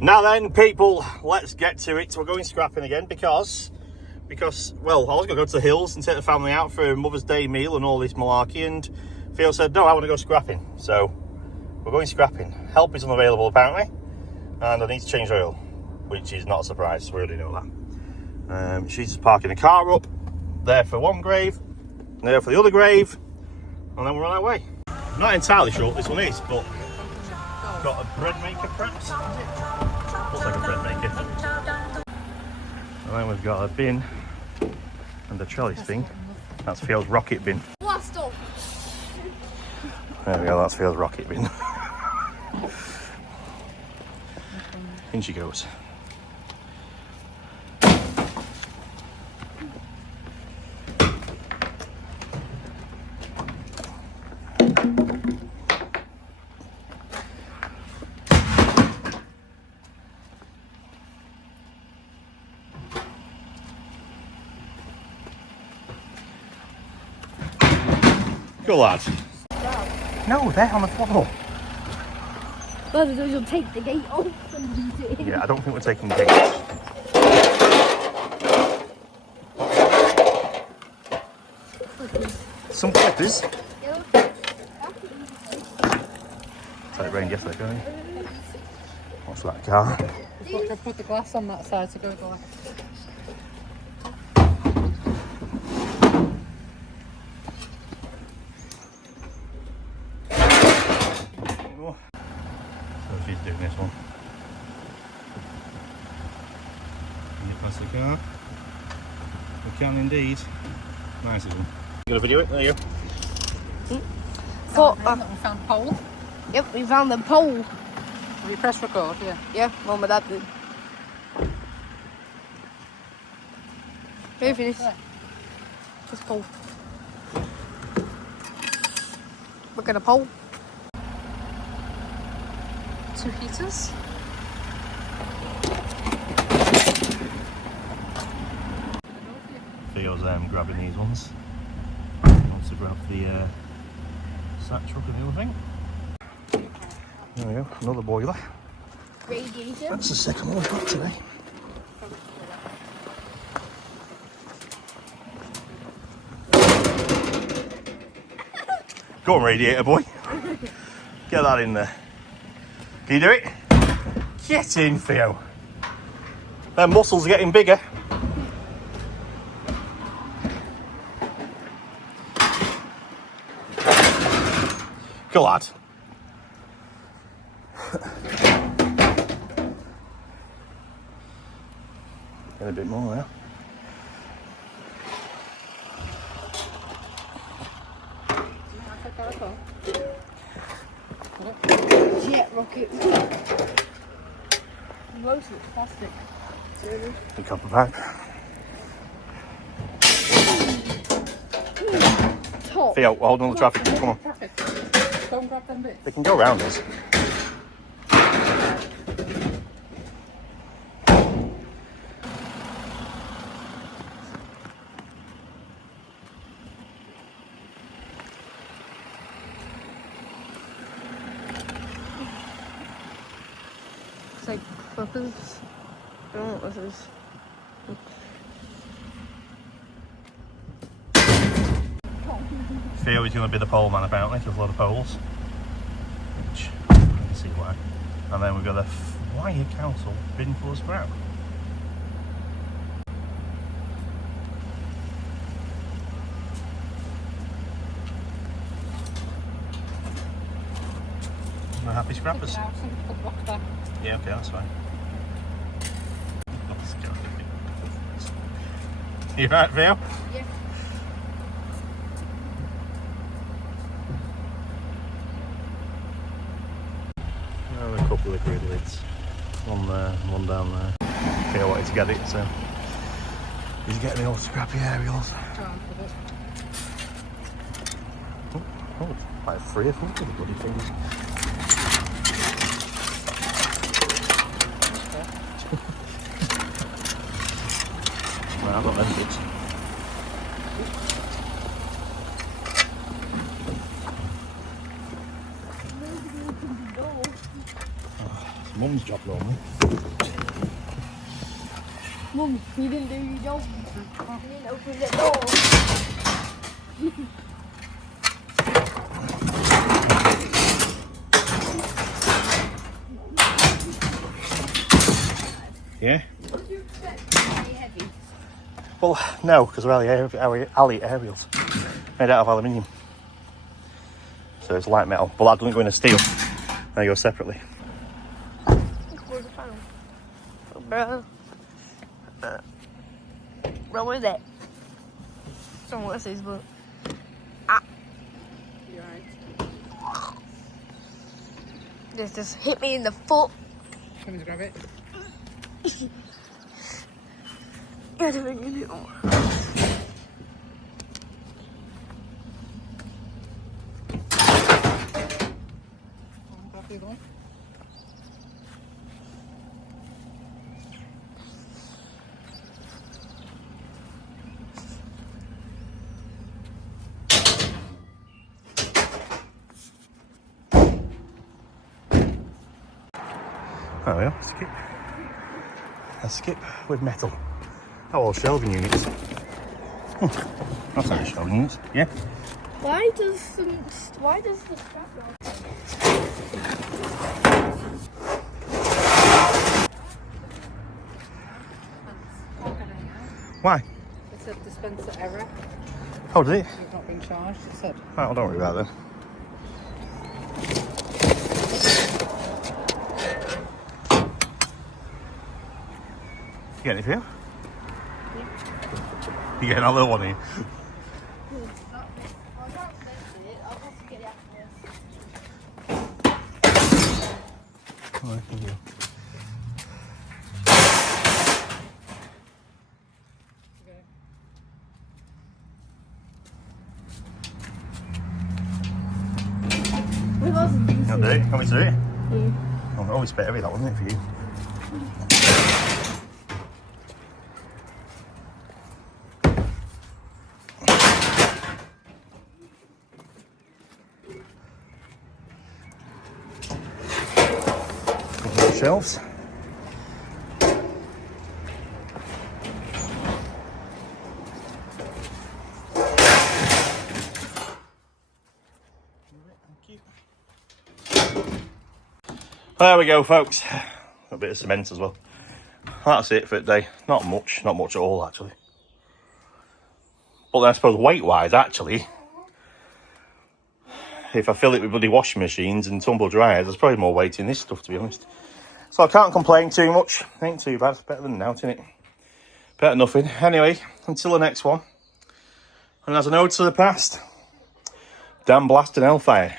Now then, people, let's get to it. We're going scrapping again because, well, I was going to go to the hills and take the family out for a Mother's Day meal and all this malarkey, and Theo said, no, I want to go scrapping. So, we're going scrapping. Help is unavailable, apparently, and I need to change oil, which is not a surprise. We already know that. She's just parking the car up, there for one grave, there for the other grave, and then we're on our way. I'm not entirely sure what this one is, but got a bread maker, perhaps? Looks like a bread maker. And then we've got a bin and the trellis thing. That's Theo's rocket bin. Blast off! There we go, that's Theo's rocket bin. In she goes. Go, lads. No, they're on the floor. Well, you'll take the gate off and use it. Yeah, I don't think we're taking the gate. Some clippers. So it rained yesterday, going. What's that car? Put the glass on that side to go glass. So she's doing this one. Can you pass the car? We can indeed. Nice of them. You gonna video it? There you go. We found a pole. Yep, we found the pole. Have you press record? Yeah. Yeah, Mum and Dad did. Here, finish. This pole. Look at the pole. 2 heaters. Theo's grabbing these ones. He wants to grab the sack truck and the other thing. There we go, another boiler. Radiator. That's the second one we've got today. Go on, radiator boy. Get that in there. Can you do it? Get in, Theo. Their muscles are getting bigger. Go, lad. Get a bit more now. Jet rocket. Most of it's plastic. The copper pipe. Top. Theo, hold on the traffic. Come on. Don't grab them bits. They can go around us. It's like clippers. I don't know what this is. Theo is going to be the pole man apparently, there's a lot of poles. Which, I can see why. And then we've got a Wire Council bin full of scrap. No happy scrappers? Yeah, okay, that's fine. You right, Theo? Yeah. And a couple of grid lids. One there, one down there. Theo wanted to get it, so he's getting the old scrappy aerials. Oh, like 3 or 4 of the bloody things. Well, I've got them bits. Mum Mum's job normally. Mum, you didn't do your job. You didn't open the door. Yeah? Would you expect it to be heavy? Well, no, because our alley aerials made out of aluminium. So it's light metal, but that doesn't go in a steel. They go separately. Bro. Bro, what is that? I don't know what this is, but... You're right. This just hit me in the foot. Come and grab it. Yeah, the thing in it. Grab the other one. There we are, skip. A skip with metal. Oh, all shelving units. That's not shelving units, yeah. Why does the strap roll? Why? It said dispenser error. Oh, did it? You've not been charged, it said. Right, well, don't worry about it then. You getting it for you? Yeah. You getting that little one here? Alright, thank you. I'll do it. Want me to do it? Yeah. Oh, always a bit heavy that, wasn't it, for you? Shelves. There we go, folks. A bit of cement as well. That's it for today. Not much at all actually. But then I suppose weight-wise, actually, if I fill it with bloody washing machines and tumble dryers, there's probably more weight in this stuff, to be honest. So I can't complain too much. Ain't too bad. It's better than nothing, isn't it? Better than nothing. Anyway, until the next one. And as an ode to the past, damn blast and hellfire.